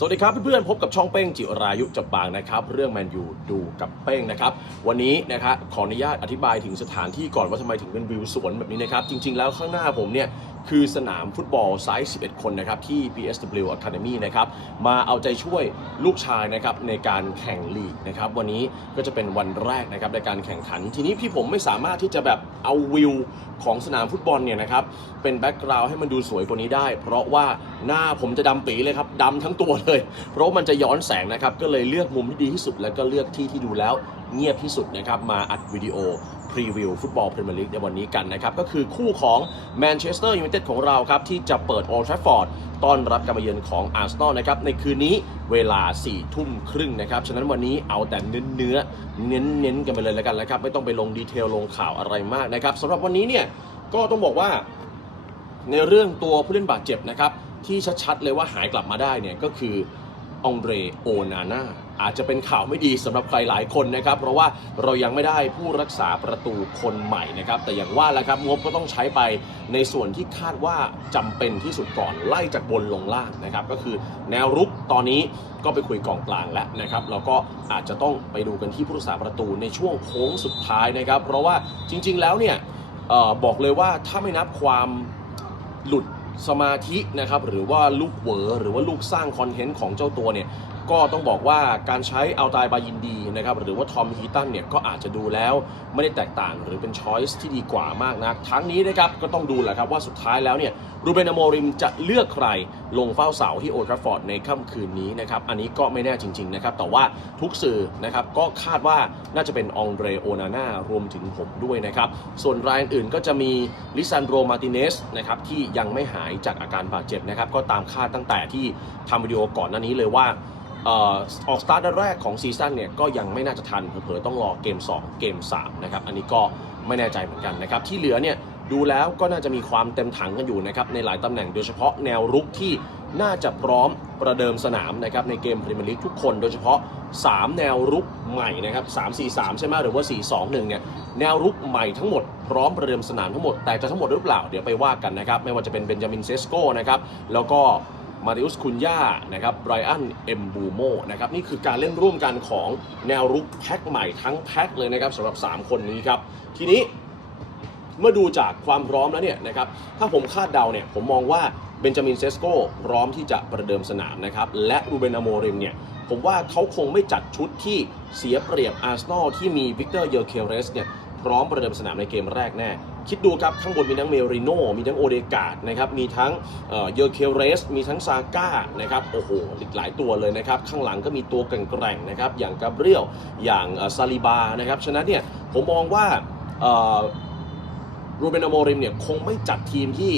สวัสดีครับเพื่อนๆพบกับช่องเป้งจิรายุจับบางนะครับ เรื่องแมนยูดูกับเป้งนะครับ วันนี้นะครับขออนุญาตอธิบายถึงสถานที่ก่อนว่าทำไมถึงเป็นวิวสวนแบบนี้นะครับ จริง ๆ แล้วข้างหน้าผมเนี่ย คือสนามฟุตบอลไซส์ 11 คนนะครับที่ PSW Academy นะครับมาเอาใจช่วยลูกชายนะครับในการแข่งลีกนะครับวันนี้ก็จะเป็นวันแรกนะครับในการแข่งขัน ทีนี้พี่ผมไม่สามารถที่จะแบบเอาวิวของสนามฟุตบอลเนี่ยนะครับเป็นแบ็กกราวด์ให้มันดูสวยกว่านี้ได้ เพราะว่าหน้าผมจะดำปีเลยครับดำทั้งตัวเลย เพราะมันจะย้อนแสงนะครับก็เลยเลือกมุมที่ดีที่สุดแล้วก็เลือกที่ที่ดูแล้ว เงียบที่สุดนะครับมาอัดวิดีโอพรีวิวฟุตบอลพรีเมียร์ลีกในวันนี้กันนะครับ ก็คือคู่ของแมนเชสเตอร์ยูไนเต็ดของเราครับ ที่จะเปิดโอลด์แทฟฟอร์ดต้อนรับการมาเยือนของอาร์เซนอลนะครับ ในคืนนี้เวลา4ี่ทุ่มครึ่งนะครับ ฉะนั้นวันนี้เอาแต่เนื้อเนื้อเน้นเน้นกันไปเลยแล้วกันนะครับ ไม่ต้องไปลงดีเทลลงข่าวอะไรมากนะครับสำหรับวันนี้เนี่ยก็ต้องบอกว่าในเรื่องตัวผู้เล่นบาดเจ็บนะครับที่ชัดๆเลยว่าหายกลับมาได้เนี่ยก็คือ องเดรโอนาน่าอาจจะเป็นข่าวไม่ดีสำหรับใครหลายคนนะครับ เพราะว่าเรายังไม่ได้ผู้รักษาประตูคนใหม่นะครับ แต่อย่างว่าแล้วครับงบก็ต้องใช้ไปในส่วนที่คาดว่าจำเป็นที่สุดก่อนไล่จากบนลงล่างนะครับ ก็คือแนวรุกตอนนี้ก็ไปคุยกองกลางแล้วนะครับแล้วก็อาจจะต้องไปดูกันที่ผู้รักษาประตูในช่วงโค้งสุดท้ายนะครับ เพราะว่าจริง ๆ แล้วเนี่ยออบอกเลยว่าถ้าไม่นับความหลุด สมาธินะครับหรือว่าลูกเหวอหรือว่าลูกสร้างคอนเทนต์ของเจ้าตัวเนี่ยก็ต้องบอกว่าการใช้เอาตายบายินดีนะครับหรือว่าทอมฮีตันเนี่ยก็อาจจะดูแล้วไม่ได้แตกต่างหรือเป็นช้อยส์ที่ดีกว่ามากนักทั้งนี้นะครับก็ต้องดูแหละครับว่าสุดท้ายแล้วเนี่ยรูเบนอโมริมจะเลือกใคร ลงเฝ้าเสาที่โอทราฟอร์ดในค่ำคืนนี้นะครับ อันนี้ก็ไม่แน่จริง ๆ นะครับ แต่ว่าทุกสื่อนะครับก็คาดว่าน่าจะเป็นองเดรโอนาน่ารวมถึงผมด้วยนะครับ ส่วนรายอื่นก็จะมีลิซันโดมาติเนสนะครับที่ยังไม่หายจากอาการบาดเจ็บนะครับ ก็ตามคาดตั้งแต่ที่ทำวิดีโอก่อนหน้านี้เลยว่าออออกสตาร์ทแรกของซีซั่นเนี่ยก็ยังไม่น่าจะทันเผลอๆต้องรอเกม 2 เกม 3 นะครับ อันนี้ก็ไม่แน่ใจเหมือนกันนะครับ ที่เหลือเนี่ย ดูแล้วก็น่าจะมีความเต็มถังกันอยู่นะครับในหลายตำแหน่งโดยเฉพาะแนวรุกที่น่าจะพร้อมประเดิมสนามนะครับในเกมพรีเมียร์ลีกทุกคนโดยเฉพาะ 3 แนวรุกใหม่นะครับ3 4 3 ใช่ไหมหรือว่า 4 2 1เนี่ยแนวรุกใหม่ทั้งหมดพร้อมประเดิมสนามทั้งหมดแต่จะทั้งหมดหรือเปล่าเดี๋ยวไปว่ากันนะครับไม่ว่าจะเป็นเบนจามินเซสโกนะครับแล้วก็มาติอุสคุนย่านะครับไบรอันเอมบูโมนะครับนี่คือการเล่นร่วมกันของแนวรุกแพ็คใหม่ทั้งแพ็คเลยนะครับสำหรับ 3 คนนี้ครับทีนี้ เมื่อดูจากความพร้อมแล้วเนี่ยนะครับถ้าผมคาดเดาเนี่ยผมมองว่าเบนจามินเซสโกพร้อมที่จะประเดิมสนามนะครับและรูเบนอโมริมเนี่ยผมว่าเขาคงไม่จัดชุดที่เสียเปรียบอาร์เซนอลที่มีวิกเตอร์เยอร์เคเรสเนี่ยพร้อมประเดิมสนามในเกมแรกแน่ คิดดูครับ ข้างบนมีทั้งเมริโน มีทั้งโอเดกาดนะครับ มีทั้งเยอร์เคเรส มีทั้งซาก้านะครับ โอ้โหหลายตัวเลยนะครับ ข้างหลังก็มีตัวแกร่งๆนะครับ อย่างกาเบรียล อย่างซาลิบา นะครับ ฉะนั้นเนี่ย ผมมองว่า รูเบนอโมริมเนี่ยคงไม่จัดทีมที่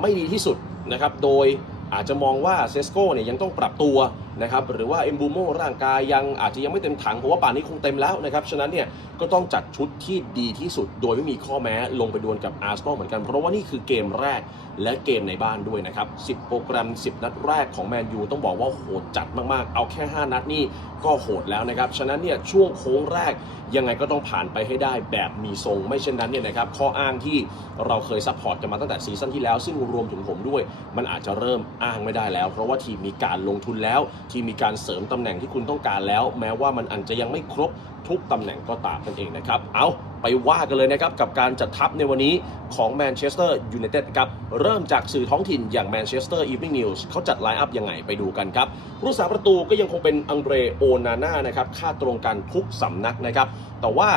ไม่ดีที่สุดนะครับ โดยอาจจะมองว่าเซสโกเนี่ยยังต้องปรับตัว นะครับหรือว่าเอมบูโมร่างกายยังอาจจะยังไม่เต็มถังผมว่าป่านนี้คงเต็มแล้วนะครับฉะนั้นเนี่ยก็ต้องจัดชุดที่ดีที่สุด โดยไม่มีข้อแม้ลงไปดวลกับอาร์เซนอลเหมือนกัน เพราะว่านี่คือเกมแรกและเกมในบ้านด้วยนะครับ 10 โปรแกรม 10 นัดแรกของแมนยูต้องบอกว่าโหดจัดมากๆ เอาแค่ 5 นัดนี่ก็โหดแล้วนะครับ ฉะนั้นเนี่ยช่วงโค้งแรกยังไงก็ต้องผ่านไปให้ได้แบบมีทรง ไม่เช่นนั้นเนี่ยนะครับข้ออ้างที่เราเคยซัพพอร์ตกันมาตั้งแต่ซีซั่นที่แล้ว ซึ่งรวมถึงผมด้วย มันอาจจะเริ่มอ้างไม่ได้แล้ว เพราะว่าทีมมีการลงทุนแล้วทีมมีการเสริมตำแหน่งที่คุณต้องการแล้ว แม้ว่ามันอาจจะยังไม่ครบทุกตำแหน่งก็ตามนั่นเองนะครับ เอาไปว่ากันเลยนะครับกับการจัดทัพในวันนี้ของแมนเชสเตอร์ยูไนเต็ดครับ เริ่มจากสื่อท้องถิ่นอย่างแมนเชสเตอร์อีฟ n ิ n งนิวส์เขาจัดไลน์อัพยังไงไปดูกันครับผู้รักษาประตูก็ยังคงเป็นอังเดรโอนาน่านะครับค่าตรงกันทุกสำนักนะครับ แต่ว่า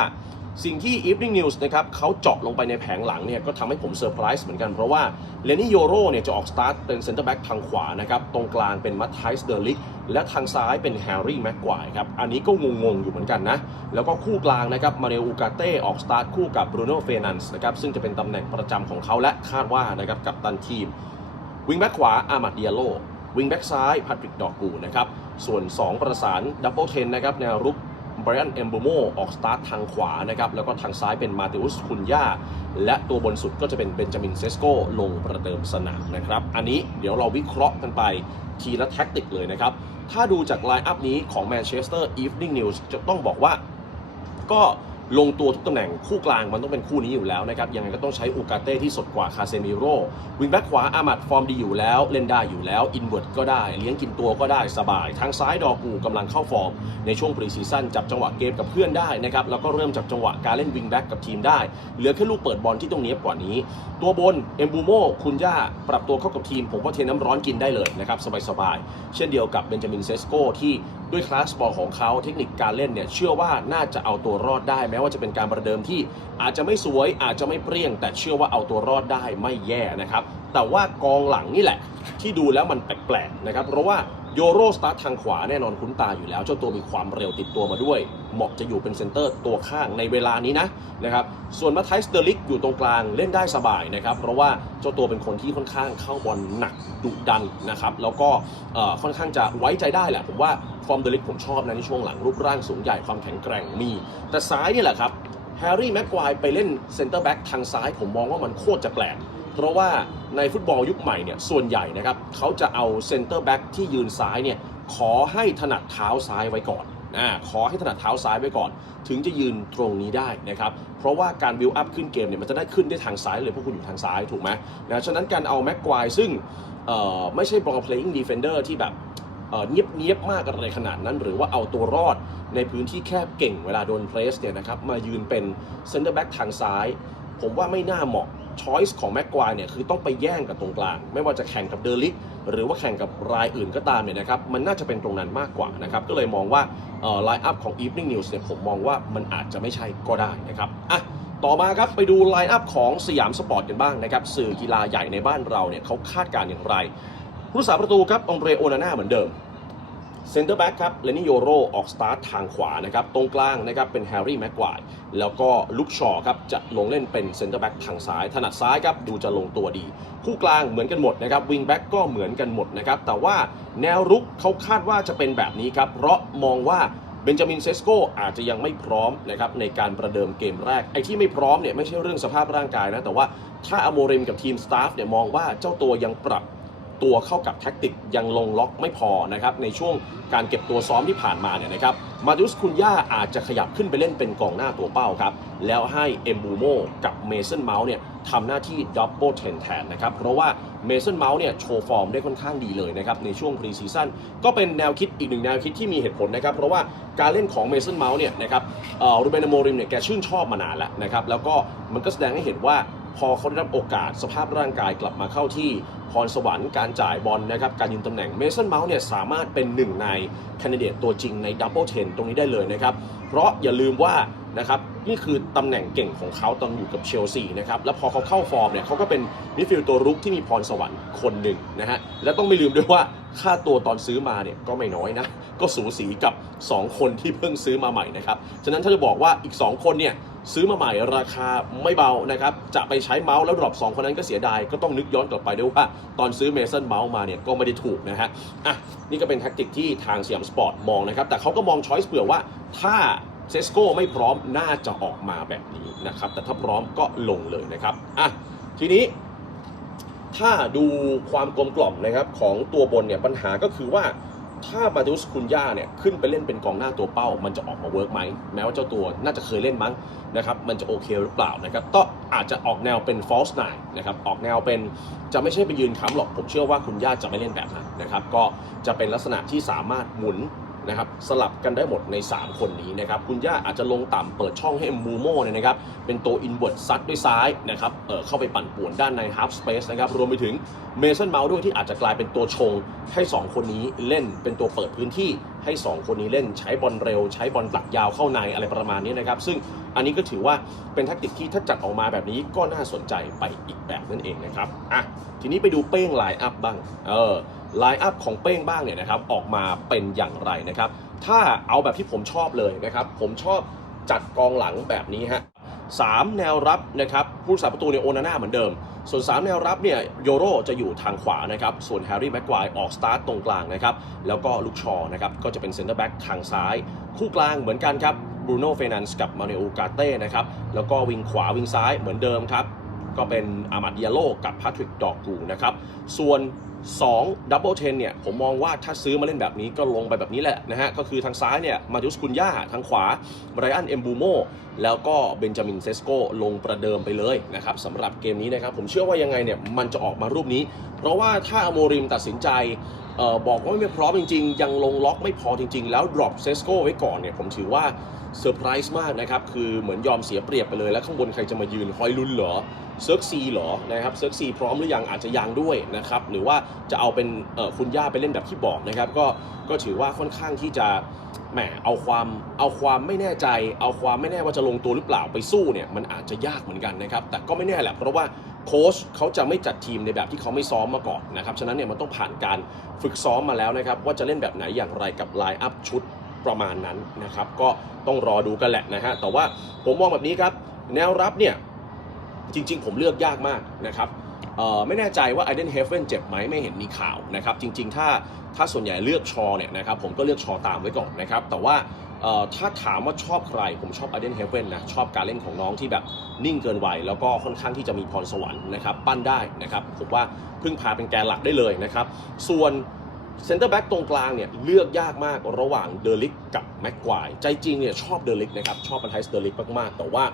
สิ่งที่ Evening News นะครับเขาเจาะลงไปในแผงหลังเนี่ยก็ทำให้ผมเซอร์ไพรส์เหมือนกัน เพราะว่าเลนี่โยโรเนี่ยจะออกสตาร์ทเป็นเซนเตอร์แบ็กทางขวานะครับ ตรงกลางเป็นมัตไทส์เดอร์ลิกและทางซ้ายเป็นแฮร์รี่แม็กควายครับ อันนี้ก็งงๆอยู่เหมือนกันนะ แล้วก็คู่กลางนะครับมาเรลอูกาเต้ออกสตาร์ทคู่กับบรูโน่เฟนันส์นะครับซึ่งจะเป็นตำแหน่งประจำของเขาและคาดว่านะครับกับตันทีมวิงแบ็กขวาอามาดเดียโลวิงแบ็กซ้ายพาทริกดอกกูนะครับส่วน 2 ประสานดับเบิลเทนนะครับแนวรุก ไบรอันเอมโบโมออกสตาร์ททางขวานะครับ แล้วก็ทางซ้ายเป็นมาติอุสคุนย่าและตัวบนสุดก็จะเป็นเบนจามินเซสโกลงประเดิมสนามนะครับ อันนี้เดี๋ยวเราวิเคราะห์กันไปทีละแท็กติกเลยนะครับ ถ้าดูจากไลน์อัพนี้ของแมนเชสเตอร์อีฟนิ่งนิวส์จะต้องบอกว่าก็ ลงตัวทุกตำแหน่งคู่กลางมันต้องเป็นคู่นี้อยู่แล้วนะครับ ยังไงก็ต้องใช้อูกาเต้ที่สดกว่าคาเซมิโร่วิงแบ็กขวาอามัดฟอร์มดีอยู่แล้ว เล่นได้อยู่แล้ว อินเวิร์ดก็ได้ เลี้ยงกินตัวก็ได้สบาย ทางซ้ายดอกูกำลังเข้าฟอร์ม ในช่วงปรีซีซั่นจับจังหวะเกมกับเพื่อนได้นะครับ แล้วก็เริ่มจับจังหวะการเล่นวิงแบ็กกับทีมได้ เหลือแค่ลูกเปิดบอลที่ต้องเนี้ยกว่านี้ ตัวบนเอมบูโมคุณย่าปรับตัวเข้ากับทีม ผมว่าเทน้ำร้อนกินได้เลยนะครับสบายๆเช่นเดียวกับเบนจามินเซสโกที่ด้วยคลาสบอลของเขาเทคนิคการเล่นเนี่ยเชื่อว่าน่าจะเอาตัวรอดได้ม้ว่าจะเป็นการประเดิมที่อาจจะไม่สวยอาจจะไม่เปรี้ยง แต่เชื่อว่าเอาตัวรอดได้ไม่แย่นะครับ แต่ว่ากองหลังนี่แหละ ที่ดูแล้วมันแปลกๆนะครับ เพราะว่า โยโรสตาร์ททางขวาแน่นอนคุ้นตาอยู่แล้ว เจ้าตัวมีความเร็วติดตัวมาด้วย เหมาะจะอยู่เป็นเซนเตอร์ตัวข้างในเวลานี้นะนะครับส่วนมาไทสเตอร์ลิกอยู่ตรงกลางเล่นได้สบายนะครับเพราะว่าเจ้าตัวเป็นคนที่ค่อนข้างเข้าบอลหนักดุดันนะครับแล้วก็เอ่อค่อนข้างจะไว้ใจได้แหละผมว่าฟอร์มเดลิกผมชอบนะในช่วงหลังรูปร่างสูงใหญ่ความแข็งแกร่งมี แต่ซ้ายนี่แหละครับแฮร์รี่แม็กควายไปเล่นเซนเตอร์แบ็กทางซ้ายผมมองว่ามันโคตรจะแปลก เพราะว่าในฟุตบอลยุคใหม่เนี่ยส่วนใหญ่นะครับเขาจะเอาเซนเตอร์แบ็กที่ยืนซ้ายเนี่ยขอให้ถนัดเท้าซ้ายไว้ก่อนอ่าขอให้ถนัดเท้าซ้ายไว้ก่อน ถึงจะยืนตรงนี้ได้นะครับ เพราะว่าการบิวอัพขึ้นเกมเนี่ยมันจะได้ขึ้นได้ทางซ้ายเลยเพราะคุณอยู่ทางซ้ายถูกไหมนะฉะนั้นการเอาแม็กควายซึ่งเอ่อไม่ใช่บอล playing defender ที่แบบเนียบเนียบๆมากอะไรขนาดนั้น หรือว่าเอาตัวรอดในพื้นที่แคบเก่งเวลาโดนเพรสเนี่ยนะครับมายืนเป็นเซนเตอร์แบ็กทางซ้าย ผมว่าไม่น่าเหมาะ ช้อยส์ของแม็กควายเนี่ยคือต้องไปแย่งกับตรงกลาง ไม่ว่าจะแข่งกับเดอริกหรือว่าแข่งกับรายอื่นก็ตามเนี่ยนะครับมันน่าจะเป็นตรงนั้นมากกว่านะครับก็เลยมองว่าไลน์อัพของ Evening News เนี่ยผมมองว่ามันอาจจะไม่ใช่ก็ได้นะครับอะต่อมาครับไปดูไลน์อัพของสยามสปอร์ตกันบ้างนะครับสื่อกีฬาใหญ่ในบ้านเราเนี่ยเขาคาดการณ์อย่างไรผู้รักษาประตูครับองเรโอนาน่าเหมือนเดิม เซนเตอร์แบ็กครับเลนี่โยโรออกสตาร์ททางขวานะครับตรงกลางนะครับเป็นแฮร์รี่แม็กควายแล้วก็ลุกชอครับจะลงเล่นเป็นเซนเตอร์แบ็กทางซ้ายถนัดซ้ายครับดูจะลงตัวดี คู่กลางเหมือนกันหมดนะครับวิงแบ็กก็เหมือนกันหมดนะครับแต่ว่าแนวรุกเขาคาดว่าจะเป็นแบบนี้ครับเพราะมองว่าเบนจามินเซสโกอาจจะยังไม่พร้อมนะครับในการประเดิมเกมแรก ไอ้ที่ไม่พร้อมเนี่ยไม่ใช่เรื่องสภาพร่างกายนะ แต่ว่าถ้าอโมเรมกับทีมสตาฟเนี่ยมองว่าเจ้าตัวยังปรับ ตัวเข้ากับแท็กติกยังลงล็อกไม่พอนะครับในช่วงการเก็บตัวซ้อมที่ผ่านมาเนี่ยนะครับมาดิอุสคุนย่าอาจจะขยับขึ้นไปเล่นเป็นกองหน้าตัวเป้าครับแล้วให้เอมบูโมกับเมสันเมาส์เนี่ยทำหน้าที่ดับเบิลเทนแทนนะครับเพราะว่าเมสันเมาส์เนี่ยโชว์ฟอร์มได้ค่อนข้างดีเลยนะครับในช่วงพรีซีซั่นก็เป็นแนวคิดอีกหนึ่งแนวคิดที่มีเหตุผลนะครับเพราะว่าการเล่นของเมสันเมาส์เนี่ยนะครับรูเบนโมริมเนี่ยแกชื่นชอบมานานแล้วนะครับแล้วก็มันก็แสดงให้เห็นว่า พอเขาได้รับโอกาสสภาพร่างกายกลับมาเข้าที่พรสวรรค์การจ่ายบอลนะครับการยืนตำแหน่งเมสันเมาส์เนี่ยสามารถเป็นหนึ่งในแคนดิเดตตัวจริงในดับเบิลเทนตรงนี้ได้เลยนะครับ เพราะอย่าลืมว่านะครับนี่คือตำแหน่งเก่งของเขาตอนอยู่กับเชลซีนะครับแล้วพอเขาเข้าฟอร์มเนี่ยเขาก็เป็นมิดฟิลด์ตัวรุกที่มีพรสวรรค์คนหนึ่งนะฮะและต้องไม่ลืมด้วยว่าค่าตัวตอนซื้อมาเนี่ยก็ไม่น้อยนะก็สูสีกับ 2 คนที่เพิ่งซื้อมาใหม่นะครับฉะนั้นถ้าจะบอกว่าอีก 2 คนเนี่ย ซื้อมาใหม่ราคาไม่เบานะครับ จะไปใช้เมาส์แล้วดรอป2คนนั้นก็เสียดาย ก็ต้องนึกย้อนกลับไปด้วยว่าตอนซื้อเมสันเมาส์มาเนี่ยก็ไม่ได้ถูกนะฮะ อะ นี่ก็เป็นแท็กติกที่ทางสยมสปอร์ตมองนะครับ แต่เขาก็มองช้อยส์เผื่อว่าถ้าเซสโก้ไม่พร้อมน่าจะออกมาแบบนี้นะครับ แต่ถ้าพร้อมก็ลงเลยนะครับอะทีนี้ ถ้าดูความกลมกล่อมนะครับของตัวบนเนี่ยปัญหาก็คือว่า ถ้ามาดิอุสคุณย่าเนี่ยขึ้นไปเล่นเป็นกองหน้าตัวเป้า มันจะออกมาเวิร์กไหมแม้ว่าเจ้าตัวน่าจะเคยเล่นมั้งนะครับมันจะโอเคหรือเปล่านะครับก็อาจจะออกแนวเป็น false nine นะครับออกแนวเป็นจะไม่ใช่ไปยืนค้ำหรอกผมเชื่อว่าคุณย่าจะไม่เล่นแบบนั้นนะครับก็จะเป็นลักษณะที่สามารถหมุน นะครับสลับกันได้หมดใน 3 คนนี้นะครับคุณย่าอาจจะลงต่ำเปิดช่องให้มูโม่เนี่ยนะครับเป็นตัวอินเว r ร์ซัดด้วยซ้ายนะครับเออเข้าไปปั่นป่วนด้านในฮาร์ s สเปซนะครับรวมไปถึงเมสันเมาส์ด้วยที่อาจจะกลายเป็นตัวชงให้ 2 คนนี้เล่นเป็นตัวเปิดพื้นที่ให้ 2 คนนี้เล่นใช้บอลเร็ว ใช้บอลปลักยาวเข้าในอะไรประมาณนี้นะครับซึ่งอันนี้ก็ถือว่าเป็นแทักติกที่ถ้าจัดออกมาแบบนี้ก็น่าสนใจไปอีกแบบนั่นเองนะครับอะทีนี้ไปดูเป้งไลน์อัพบ้างเออ ไลน์อัพของเป้งบ้างเนี่ยนะครับออกมาเป็นอย่างไรนะครับ ถ้าเอาแบบที่ผมชอบเลยนะครับผมชอบจัดกองหลังแบบนี้ฮะสามแนวรับนะครับผู้สาประตูเนี่ยโอนาน่าเหมือนเดิม ส่วน 3 แนวรับเนี่ยโยโรจะอยู่ทางขวานะครับส่วนแฮร์รี่แม็กควายออกสตาร์ตตรงกลางนะครับแล้วก็ลูกชอนะครับก็จะเป็นเซนเตอร์แบ็กทางซ้าย คู่กลางเหมือนกันครับบรูโน่เฟนันส์กับมาเนโอกาเต้นะครับแล้วก็วิงขวาวิงซ้ายเหมือนเดิมครับ ก็เป็นอามาดิยาโลกับพาทริกดอกกูนะครับ ส่วน2ดับเบิลเทนเนี่ย ผมมองว่าถ้าซื้อมาเล่นแบบนี้ก็ลงไปแบบนี้แหละนะฮะ ก็คือทางซ้ายเนี่ย มาติอุสคุนย่า ทางขวาไบรอันเอมบูโมแล้วก็เบนจามินเซสโกลงประเดิมไปเลยนะครับสำหรับเกมนี้นะครับ ผมเชื่อว่ายังไงเนี่ย มันจะออกมารูปนี้ เพราะว่าถ้าอโมริมตัดสินใจออบอกว่าไม่พร้อมจริง ๆ ยังลงล็อกไม่พอจริง ๆ แล้ว drop เซสโกไว้ก่อนเนี่ยผมถือว่า เซอร์ไพรส์มากนะครับ คือเหมือนยอมเสียเปรียบไปเลย แล้วข้างบนใครจะมายืนคอยลุ้นเหรอเซิร์กซีเหรอนะครับเซิร์กซีพร้อมหรือยังอาจจะยังด้วยนะครับ หรือว่าจะเอาเป็นคุณย่าไปเล่นแบบที่บอกนะครับ ก็ก็ถือว่าค่อนข้างที่จะแหมเอาความเอาความไม่แน่ใจ เอาความไม่แน่ว่าจะลงตัวหรือเปล่าไปสู้เนี่ยมันอาจจะยากเหมือนกันนะครับ แต่ก็ไม่แน่แหละเพราะว่าโค้ชเขาจะไม่จัดทีมในแบบที่เขาไม่ซ้อมมาก่อนนะครับฉะนั้นเนี่ยมันต้องผ่านการฝึกซ้อมมาแล้วนะครับ ว่าจะเล่นแบบไหนอย่างไรกับไลน์อัพชุด ประมาณนั้นนะครับ ก็ต้องรอดูกันแหละนะฮะแต่ว่าผมมองแบบนี้ครับ แนวรับเนี่ยจริง ๆ ผมเลือกยากมากนะครับไม่แน่ใจว่าไอเดนเฮฟเว่นเจ็บไหมไม่เห็นมีข่าวนะครับจริง ๆ ถ้าถ้าส่วนใหญ่เลือกชอเนี่ยนะครับผมก็เลือกชอตามไว้ก่อนนะครับแต่ว่าถ้าถามว่าชอบใครผมชอบไอเดนเฮฟเว่นนะชอบการเล่นของน้องที่แบบนิ่งเกินวัยแล้วก็ค่อนข้างที่จะมีพรสวรรค์นะครับปั้นได้นะครับผมว่าพึ่งพาเป็นแกนหลักได้เลยนะครับส่วน เซนเตอร์แบ็กตรงกลางเนี่ยเลือกยากมากระหว่างเดลิกกับแม็กควายใจจริงเนี่ยชอบเดลิกนะครับชอบบันไทสเดลิกมาก ๆ แต่ว่า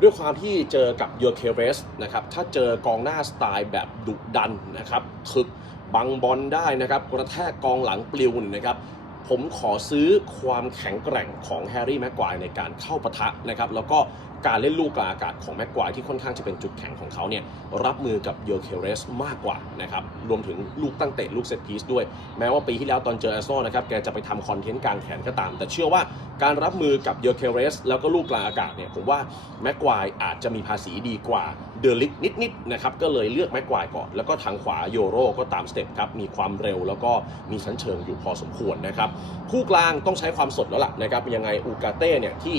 ด้วยความที่เจอกับยูเคเรสนะครับถ้าเจอกองหน้าสไตล์แบบดุดันนะครับถึกบังบอลได้นะครับกระแทกกองหลังปลิวเนี่ยนะครับ ผมขอซื้อความแข็งแกร่งของแฮร์รี่แม็กควายในการเข้าปะทะนะครับ แล้วก็การเล่นลูกกลางอากาศของแม็กควายที่ค่อนข้างจะเป็นจุดแข็งของเขาเนี่ยรับมือกับเยอเคเรสมากกว่านะครับ รวมถึงลูกตั้งเตะลูกเซตพีซด้วย แม้ว่าปีที่แล้วตอนเจอแอสโซนะครับ แกจะไปทำคอนเทนต์กลางแขนก็ตาม แต่เชื่อว่าการรับมือกับเยอเคเรสแล้วก็ลูกกลางอากาศเนี่ยผมว่าแม็กควายอาจจะมีภาษีดีกว่า เดอลิกนิดๆนะครับก็เลยเลือกแม็กควายก่อน แล้วก็ทางขวาโยโรก็ตามสเต็ปครับมีความเร็วแล้วก็มีชั้นเชิงอยู่พอสมควรนะครับคู่กลางต้องใช้ความสดแล้วล่ะนะครับยังไงอูกาเต้เนี่ยที่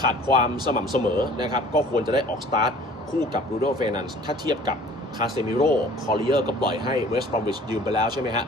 ขาดความสม่ำเสมอนะครับก็ควรจะได้ออกสตาร์ทคู่กับรูโดเฟนันส์ถ้าเทียบกับคาเซมิโร่ คอริเออร์ก็ปล่อยให้เวสต์บรอมวิชยืมไปแล้วใช่ไหมฮะ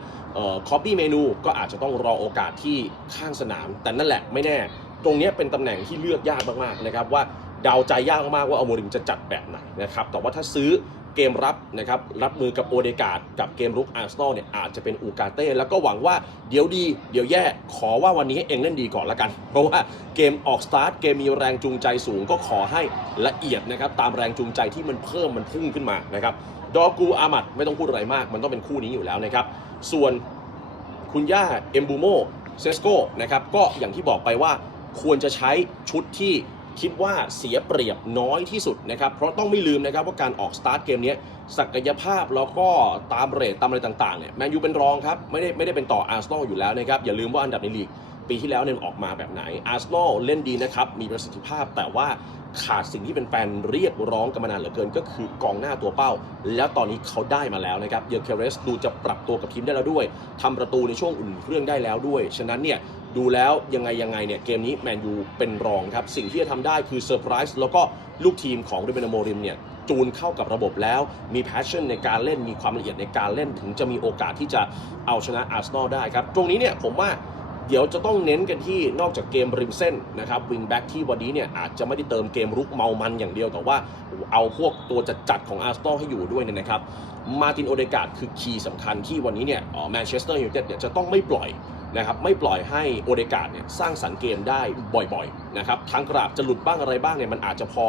คอปปี้เมนูก็อาจจะต้องรอโอกาสที่ข้างสนาม แต่นั่นแหละไม่แน่ ตรงนี้เป็นตำแหน่งที่เลือกยากมากๆนะครับว่า เดาใจยากมากว่าอโมริมจะจัดแบบไหนนะครับแต่ว่าถ้าซื้อเกมรับนะครับรับมือกับโอเดกาดกับเกมรุกอาร์เซนอลเนี่ยอาจจะเป็นอูกาเต้แล้วก็หวังว่าเดี๋ยวดี เดี๋ยวแย่ขอว่าวันนี้ให้เองเล่นดีก่อนละกัน เพราะว่าเกมออกสตาร์ทเกมมีแรงจูงใจสูงก็ขอให้ละเอียดนะครับตามแรงจูงใจที่มันเพิ่มมันพุ่งขึ้นมานะครับดอกูอามัดไม่ต้องพูดอะไรมาก มันต้องเป็นคู่นี้อยู่แล้วนะครับส่วนคุณย่าเอมบูโมเซสโกนะครับก็อย่างที่บอกไปว่าควรจะใช้ชุดที่ คิดว่าเสียเปรียบน้อยที่สุดนะครับ เพราะต้องไม่ลืมนะครับว่าการออกสตาร์ทเกมนี้ศักยภาพแล้วก็ตามเรทตามอะไรต่างๆเนี่ยแมนยูเป็นรองครับ ไม่ได้ไม่ได้เป็นต่ออาร์เซนอลอยู่แล้วนะครับ อย่าลืมว่าอันดับในลีกปีที่แล้วเนี่ยออกมาแบบไหนอาร์เซนอลเล่นดีนะครับ มีประสิทธิภาพแต่ว่าขาดสิ่งที่เป็นแฟนเรียกร้องกันมานานเหลือเกิน ก็คือกองหน้าตัวเป้า แล้วตอนนี้เขาได้มาแล้วนะครับ เยอร์เคเรสดูจะปรับตัวกับทีมได้แล้วด้วยทำประตูในช่วงอุ่นเครื่องได้แล้วด้วย ฉะนั้นเนี่ย ดูแล้วยังไงยังไงเนี่ยเกมนี้แมนยูเป็นรองครับ สิ่งที่จะทำได้คือเซอร์ไพรส์แล้วก็ลูกทีมของเรเบนโมริมเนี่ยจูนเข้ากับระบบแล้วมีแพชชั่นในการเล่นมีความละเอียดในการเล่นถึงจะมีโอกาสที่จะเอาชนะอาร์เซนอลได้ครับ ตรงนี้เนี่ยผมว่าเดี๋ยวจะต้องเน้นกันที่นอกจากเกมริมเส้นนะครับวิงแบ็กที่วันนี้เนี่ยอาจจะไม่ได้เติมเกมรุกเมามันอย่างเดียวแต่ว่าเอาพวกตัวจัดจัดของอาร์เซนอลให้อยู่ด้วยเนี่ยนะครับมาตินโอเดกาดคือคีย์สำคัญที่วันนี้เนี่ยแมนเชสเตอร์ยูไนเต็ดเนี่ยจะต้องไม่ปล่อย นะครับไม่ปล่อยให้โอเดกาดเนี่ยสร้างสรรค์เกมได้บ่อยๆนะครับทางกราบจะหลุดบ้างอะไรบ้างเนี่ยมันอาจจะพอ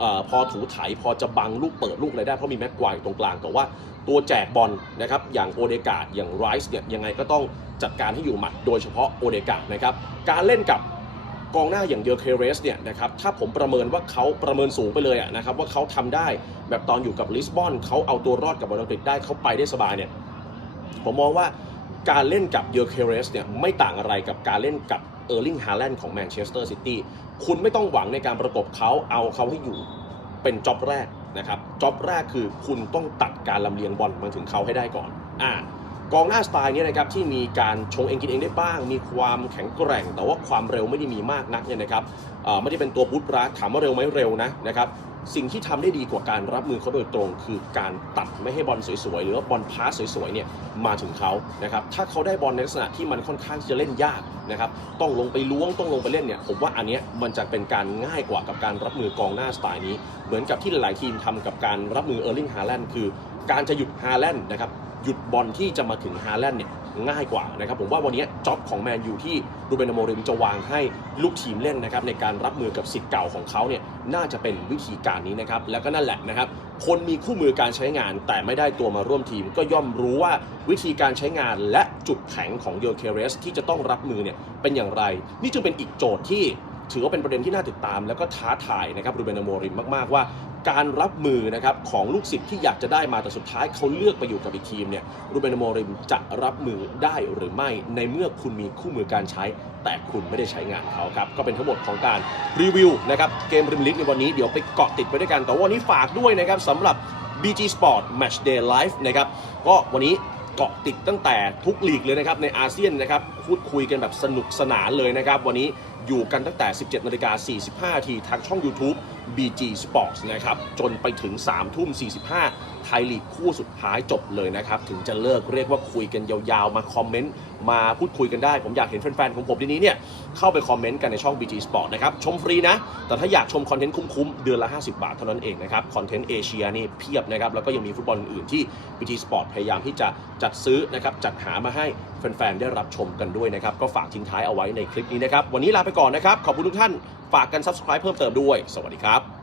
ออพอถูไถพอจะบังลูกเปิดลูกอะไรได้เพราะมีแม็กควายตรงกลางแต่ว่าตัวแจกบอลนะครับอย่างโอเดกาดอย่างไรส์เนี่ยยังไงก็ต้องจัดการให้อยู่หมัดโดยเฉพาะโอเดกาดนะครับการเล่นกับกองหน้าอย่างเดอเคเรสเนี่ยนะครับถ้าผมประเมินว่าเขาประเมินสูงไปเลยนะครับว่าเขาทำได้แบบตอนอยู่กับลิสบอนเขาเอาตัวรอดกับบอลอังกฤษได้เขาไปได้สบายเนี่ยผมมองว่า การเล่นกับเยอเคเรสเนี่ยไม่ต่างอะไรกับการเล่นกับเออร์ลิงฮาแลนด์ของแมนเชสเตอร์ซิตี้คุณไม่ต้องหวังในการประกบเขาเอาเขาให้อยู่เป็นจ็อบแรกนะครับจ็อบแรกคือคุณต้องตัดการลำเลียงบอลมาถึงเขาให้ได้ก่อนอ่า กองหน้าสไตล์นี้นะครับที่มีการชงเองกินเองได้บ้าง มีความแข็งแกร่ง แต่ว่าความเร็วไม่ได้มีมากนักเนี่ยนะครับไม่ได้เป็นตัวพุทธรักถามว่าเร็วไหมเร็วนะนะครับสิ่งที่ทำได้ดีกว่าการรับมือเขาโดยตรง คือการตัดไม่ให้บอลสวยๆ หรือว่าบอลพาสสวยๆเนี่ยมาถึงเขานะครับถ้าเขาได้บอลในลักษณะที่มันค่อนข้างจะเล่นยากนะครับต้องลงไปล้วงต้องลงไปเล่นเนี่ยผมว่าอันเนี้ยมันจะเป็นการง่ายกว่ากับการรับมือกองหน้าสไตล์นี้ เหมือนกับที่หลายๆทีมทำกับการรับมือเออร์ลิงฮาแลนด์คือการจะหยุดฮาแลนด์นะครับ หยุดบอลที่จะมาถึงฮาแลนด์เนี่ยง่ายกว่านะครับผมว่าวันนี้จ็อบของแมนยูที่รูเบนโมริมจะวางให้ลูกทีมเล่นนะครับในการรับมือกับสิทธิ์เก่าของเขาเนี่ยน่าจะเป็นวิธีการนี้นะครับแล้วก็นั่นแหละนะครับคนมีคู่มือการใช้งาน แต่ไม่ได้ตัวมาร่วมทีม ก็ย่อมรู้ว่าวิธีการใช้งานและจุดแข็งของโยเคเรสที่จะต้องรับมือเนี่ยเป็นอย่างไร นี่จึงเป็นอีกโจทย์ที่ ถือว่าเป็นประเด็นที่น่าติดตาม แล้วก็ท้าทายนะครับรูเบนโมริมมากๆว่าการรับมือนะครับของลูกศิษย์ที่อยากจะได้มาแต่สุดท้ายเขาเลือกไปอยู่กับอีกทีมเนี่ยรูเบนโมริมจะรับมือได้หรือไม่ในเมื่อคุณมีคู่มือการใช้ แต่คุณไม่ได้ใช้งานเขาครับก็เป็นทั้งหมดของการรีวิวนะครับเกมริมลิกในวันนี้เดี๋ยวไปเกาะติดไปด้วยกันแต่ว่าวันนี้ฝากด้วยนะครับสำหรับ BG Sport Match Day Live นะครับก็วันนี้เกาะติดตั้งแต่ทุกลีกเลยนะครับในอาเซียนนะครับพูดคุยกันแบบสนุกสนานเลยนะครับ วันนี้ อยู่กันตั้งแต่ 17นาฬิกา45ทีทางช่อง YouTube BG Sports นะครับ จนไปถึง3ทุ่ม 45 ไทยลีกคู่สุดท้ายจบเลยนะครับ ถึงจะเลิกเรียกว่าคุยกันยาวๆ มาคอมเมนต์ มาพูดคุยกันได้ ผมอยากเห็นแฟนๆ ของผมทีนี้เนี่ย เข้าไปคอมเมนต์กันในช่อง BG Sport นะครับ ชมฟรีนะ แต่ถ้าอยากชมคอนเทนต์คุ้มๆ เดือนละ 50 บาทเท่านั้นเองนะครับ คอนเทนต์เอเชียนี่เพียบนะครับ แล้วก็ยังมีฟุตบอลอื่นๆที่ BG Sport พยายามที่จะจัดซื้อนะครับจัดหามาให้ ฟนๆได้รับชมกันด้วยนะครับ ก็ฝากทิ้งท้ายเอาไว้ในคลิปนี้นะครับ วันนี้ลาไปก่อนนะครับ ขอบคุณทุกท่าน ฝากกัน subscribe เพิ่มเติมด้วย สวัสดีครับ